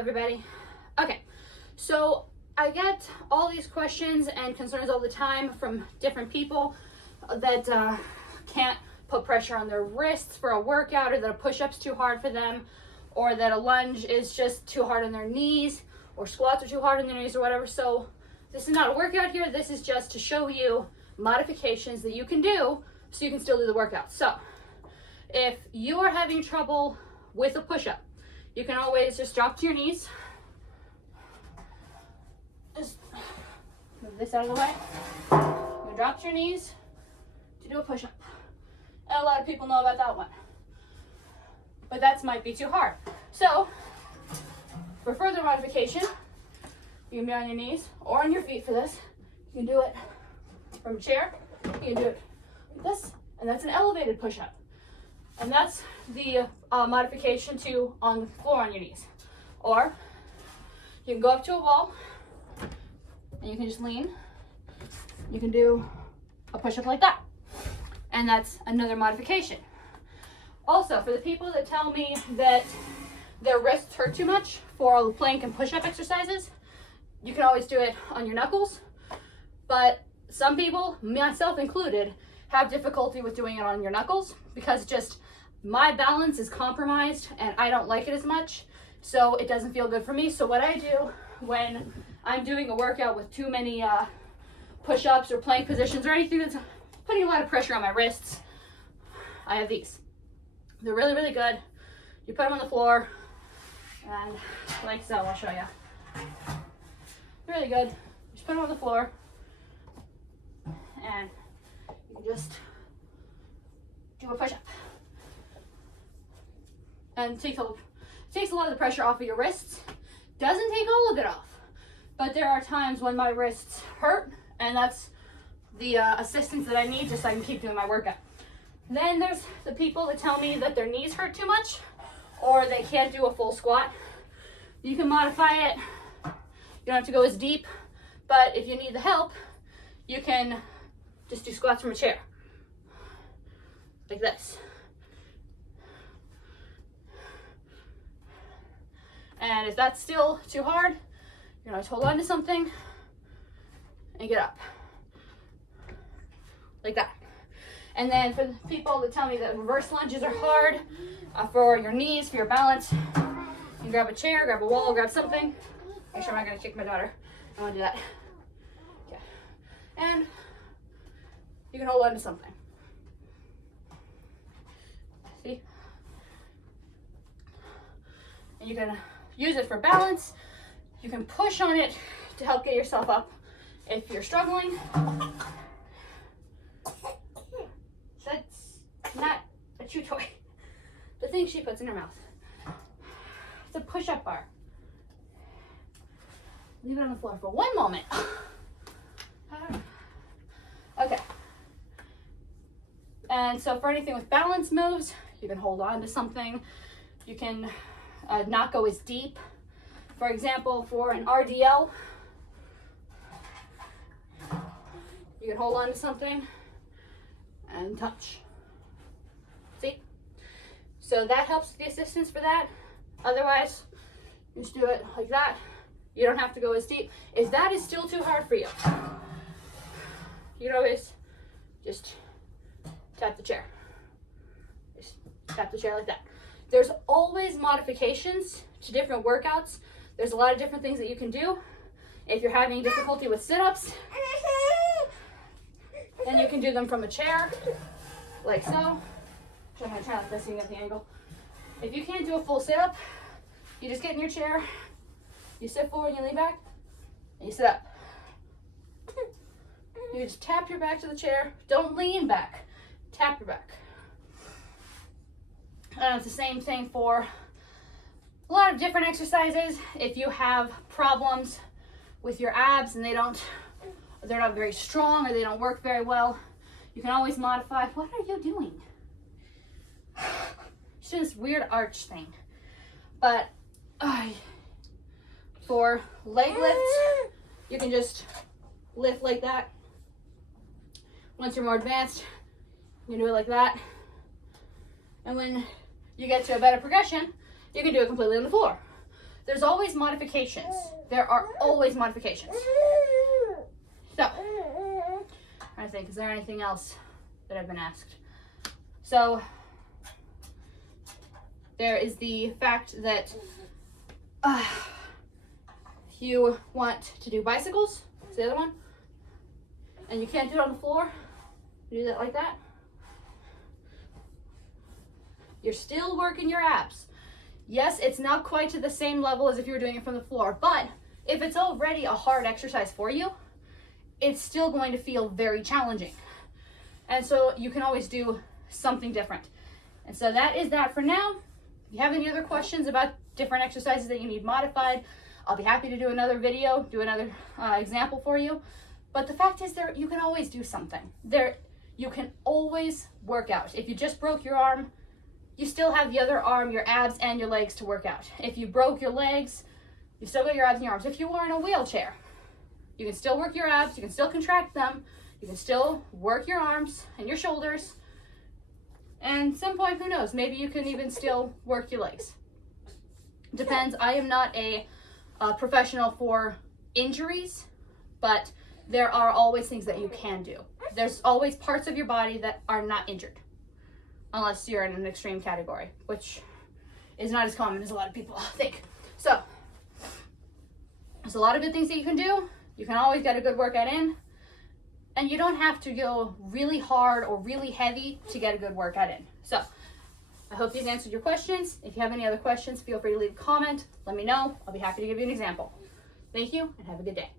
everybody. Okay, so I get all these questions and concerns all the time from different people that can't put pressure on their wrists for a workout, or that a push-up's too hard for them, or that a lunge is just too hard on their knees, or squats are too hard on their knees, or whatever. So this is not a workout here. This is just to show you modifications that you can do so you can still do the workout. So if you are having trouble with a push-up, you can always just drop to your knees. Just move this out of the way. You drop to your knees to do a push-up. And a lot of people know about that one, but that might be too hard. So for further modification, you can be on your knees or on your feet for this. You can do it from a chair. You can do it like this, and that's an elevated push-up. And that's the modification to on the floor on your knees. Or you can go up to a wall and you can just lean. You can do a push-up like that. And that's another modification. Also, for the people that tell me that their wrists hurt too much for the plank and push-up exercises, you can always do it on your knuckles. But some people, myself included, have difficulty with doing it on your knuckles because just my balance is compromised and I don't like it as much, so it doesn't feel good for me. So what I do when I'm doing a workout with too many push-ups or plank positions or anything that's putting a lot of pressure on my wrists, I have these. They're really, really good. You put them on the floor and like so, I'll show you. They're really good. Just put them on the floor and you can just do a push-up. And it takes a lot of the pressure off of your wrists. Doesn't take all of it off, but there are times when my wrists hurt, and that's the assistance that I need just so I can keep doing my workout. Then there's the people that tell me that their knees hurt too much or they can't do a full squat. You can modify it. You don't have to go as deep, but if you need the help, you can just do squats from a chair like this. And if that's still too hard, you can always hold on to something and get up like that. And then for the people that tell me that reverse lunges are hard for your knees, for your balance, you can grab a chair, grab a wall, grab something. Make sure I'm not gonna kick my daughter. I wanna do that. Okay. And you can hold on to something. See? And you can use it for balance. You can push on it to help get yourself up if you're struggling. That's not a chew toy. The thing she puts in her mouth. It's a push-up bar. Leave it on the floor for one moment. Okay. And so for anything with balance moves, you can hold on to something. You can not go as deep. For example, for an RDL, you can hold on to something and touch. See? So that helps with the assistance for that. Otherwise, you just do it like that. You don't have to go as deep. If that is still too hard for you, you can always just tap the chair. Just tap the chair like that. There's always modifications to different workouts. There's a lot of different things that you can do. If you're having difficulty with sit-ups, then you can do them from a chair, like so. I'm gonna try like this so you get the angle. If you can't do a full sit-up, you just get in your chair, you sit forward, you lean back, and you sit up. You just tap your back to the chair. Don't lean back, tap your back. And it's the same thing for a lot of different exercises. If you have problems with your abs and they're not very strong or they don't work very well, you can always modify. What are you doing? She's doing this weird arch thing. But for leg lifts, you can just lift like that. Once you're more advanced, you can do it like that. And when you get to a better progression, you can do it completely on the floor. there's always modifications. There are always modifications. So, I think, is there anything else that I've been asked? So, there is the fact that if you want to do bicycles, is the other one, and you can't do it on the floor, you do that like that, you're still working your abs. Yes, it's not quite to the same level as if you were doing it from the floor, but if it's already a hard exercise for you, it's still going to feel very challenging. And so you can always do something different. And so that is that for now. If you have any other questions about different exercises that you need modified, I'll be happy to do another video, do another example for you. But the fact is, you can always do something. You can always work out. If you just broke your arm, you still have the other arm, your abs, and your legs to work out. If you broke your legs, you still got your abs and your arms. If you were in a wheelchair, you can still work your abs, you can still contract them, you can still work your arms and your shoulders. And at some point, who knows, maybe you can even still work your legs. Depends. I am not a professional for injuries, but there are always things that you can do. There's always parts of your body that are not injured, unless you're in an extreme category, which is not as common as a lot of people think. So, there's a lot of good things that you can do. You can always get a good workout in, and you don't have to go really hard or really heavy to get a good workout in. So, I hope these answered your questions. If you have any other questions, feel free to leave a comment. Let me know. I'll be happy to give you an example. Thank you, and have a good day.